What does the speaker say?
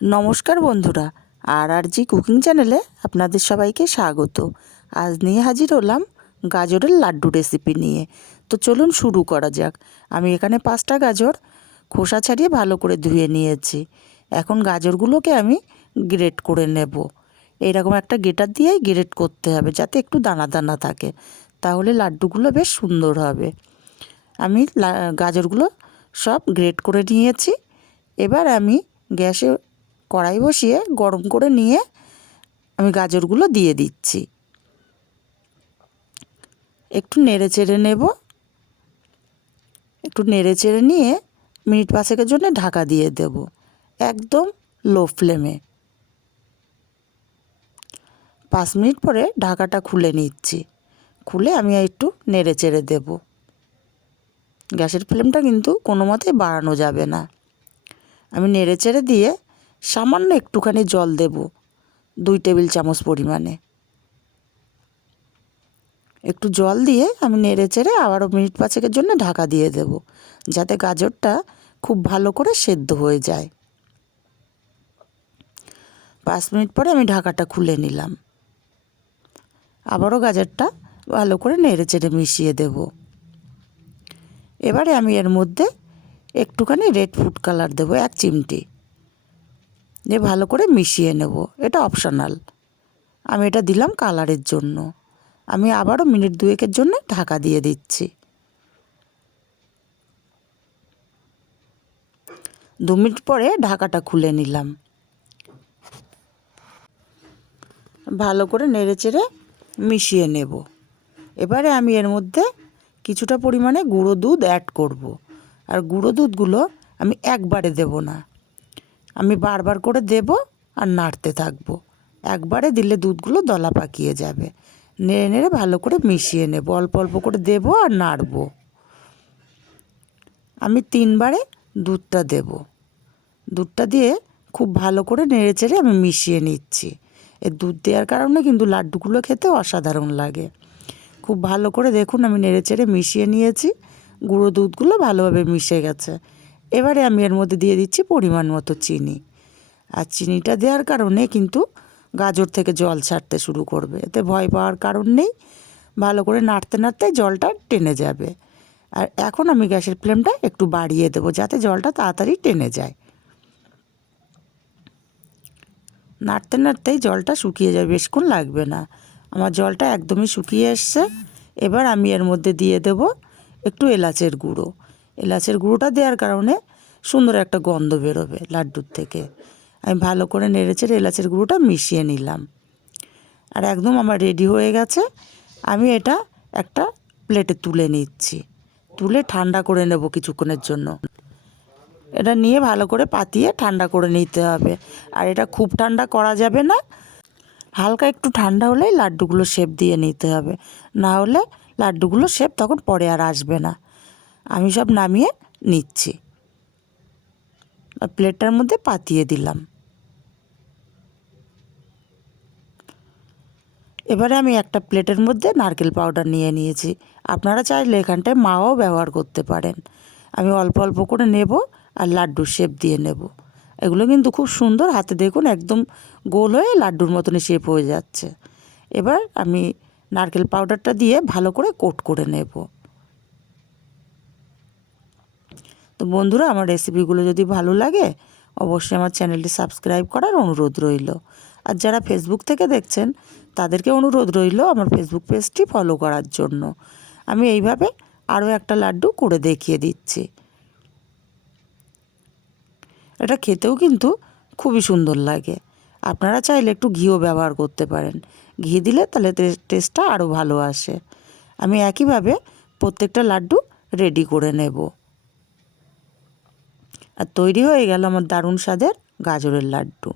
নমস্কার বন্ধুরা আর আর জি কুকিং চ্যানেলে আপনাদের সবাইকে স্বাগত। আজ নিয়ে হাজির হলাম গাজরের লাড্ডু রেসিপি নিয়ে। তো চলুন শুরু করা যাক। আমি এখানে পাঁচটা গাজর খোসা ছাড়িয়ে ভালো করে ধুয়ে নিয়েছি। এখন গাজরগুলোকে আমি গ্রেট করে নেব। এইরকম একটা গেটার দিয়েই গ্রেট করতে হবে যাতে একটু দানা দানা থাকে, তাহলে লাড্ডুগুলো বেশ সুন্দর হবে। আমি গাজরগুলো সব গ্রেট করে নিয়েছি। এবার আমি গ্যাসে কড়াই বসিয়ে গরম করে নিয়ে আমি গাজরগুলো দিয়ে দিচ্ছি। একটু নেড়ে চেড়ে নেব। একটু নেড়ে চেড়ে নিয়ে মিনিট পাঁচেকের জন্য ঢাকা দিয়ে দেব, একদম লো ফ্লেমে। পাঁচ মিনিট পরে ঢাকাটা খুলে নিচ্ছি। খুলে আমি একটু নেড়ে চেড়ে দেবো। গ্যাসের ফ্লেমটা কিন্তু কোনো মতেই বাড়ানো যাবে না। আমি নেড়ে চেড়ে দিয়ে সামান্য একটুখানি জল দেব, দুই টেবিল চামচ পরিমাণে। একটু জল দিয়ে আমি নেড়ে চেড়ে আবারও মিনিট পাঁচেকের জন্য ঢাকা দিয়ে দেব, যাতে গাজরটা খুব ভালো করে সেদ্ধ হয়ে যায়। পাঁচ মিনিট পরে আমি ঢাকাটা খুলে নিলাম। আবারও গাজরটা ভালো করে নেড়ে চেড়ে মিশিয়ে দেবো। এবারে আমি এর মধ্যে একটুখানি রেড ফুড কালার দেবো, এক চিমটি। দিয়ে ভালো করে মিশিয়ে নেব। এটা অপশনাল আমি এটা দিলাম কালারের জন্য। আমি আবারও মিনিট দুয়েকের জন্য ঢাকা দিয়ে দিচ্ছি। দু মিনিট পরে ঢাকাটা খুলে নিলাম। ভালো করে নেড়ে চেড়ে মিশিয়ে নেব। এবারে আমি এর মধ্যে কিছুটা পরিমাণে গুঁড়ো দুধ অ্যাড করব। আর গুঁড়ো দুধগুলো আমি একবারে দেব না। আমি বারবার করে দেব আর নাড়তে থাকব। একবারে দিলে দুধগুলো দলা পাকিয়ে যাবে। নেড়ে নেড়ে ভালো করে মিশিয়ে নেব। অল্প অল্প করে দেব আর নাড়বো। আমি তিনবারে দুধটা দেব। দুধটা দিয়ে খুব ভালো করে নেড়ে চেড়ে আমি মিশিয়ে নিচ্ছি। এ দুধ দেওয়ার কারণে কিন্তু লাড্ডুগুলো খেতে অসাধারণ লাগে। খুব ভালো করে দেখুন, আমি নেড়ে চেড়ে মিশিয়ে নিয়েছি। গুঁড়ো দুধগুলো ভালোভাবে মিশে গেছে। এবারে আমি এর মধ্যে দিয়ে দিচ্ছি পরিমাণ মতো চিনি। আর চিনিটা দেওয়ার কারণে কিন্তু গাজর থেকে জল ছাড়তে শুরু করবে। এতে ভয় পাওয়ার কারণ নেই। ভালো করে নাড়তে নাড়তে জলটা টেনে যাবে। আর এখন আমি গ্যাসের ফ্লেমটা একটু বাড়িয়ে দেবো যাতে জলটা তাড়াতাড়ি টেনে যায়। নাড়তে নাড়তেই জলটা শুকিয়ে যাবে বেশক্ষণ লাগবে না। আমার জলটা একদমই শুকিয়ে এসছে। এবার আমি এর মধ্যে দিয়ে দেব একটু এলাচের গুঁড়ো। এলাচের গুঁড়োটা দেওয়ার কারণে সুন্দর একটা গন্ধ বেরোবে লাড্ডুর থেকে। আমি ভালো করে নেড়েচেড়ে এলাচের গুঁড়োটা মিশিয়ে নিলাম। আর একদম আমার রেডি হয়ে গেছে। আমি এটা একটা প্লেটে তুলে নিচ্ছি। তুলে ঠান্ডা করে নেব কিছুক্ষণের জন্য। এটা নিয়ে ভালো করে পাতিয়ে ঠান্ডা করে নিতে হবে। আর এটা খুব ঠান্ডা করা যাবে না। হালকা একটু ঠান্ডা হলেই লাড্ডুগুলো শেপ দিয়ে নিতে হবে। না হলে লাড্ডুগুলো শেপ তখন পরে আর আসবে না। আমি সব নামিয়ে নিচ্ছি। প্লেটটার মধ্যে পাতিয়ে দিলাম। এবারে আমি একটা প্লেটের মধ্যে নারকেল পাউডার নিয়ে নিয়েছি। আপনারা চাইলে এখানটায় মাও ব্যবহার করতে পারেন। আমি অল্প অল্প করে নেব আর লাড্ডুর শেপ দিয়ে নেব। এগুলো কিন্তু খুব সুন্দর, হাতে দেখুন একদম গোল হয়ে লাড্ডুর মতনই শেপ হয়ে যাচ্ছে। এবার আমি নারকেল পাউডারটা দিয়ে ভালো করে কোট করে নেব। তো বন্ধুরা, আমার রেসিপিগুলো যদি ভালো লাগে, অবশ্যই আমার চ্যানেলটি সাবস্ক্রাইব করার অনুরোধ রইল। আর যারা ফেসবুক থেকে দেখছেন, তাদেরকে অনুরোধ রইল আমার ফেসবুক পেজটি ফলো করার জন্য। আমি এইভাবে আরও একটা লাড্ডু করে দেখিয়ে দিচ্ছি। এটা খেতেও কিন্তু খুবই সুন্দর লাগে। আপনারা চাইলে একটু ঘিও ব্যবহার করতে পারেন। ঘি দিলে তাহলে টেস্টটা আরও ভালো আসে। আমি একইভাবে প্রত্যেকটা লাড্ডু রেডি করে নেব। আর তৈরি হয়ে গেল আমার দারুণ স্বাদের গাজরের লাড্ডু।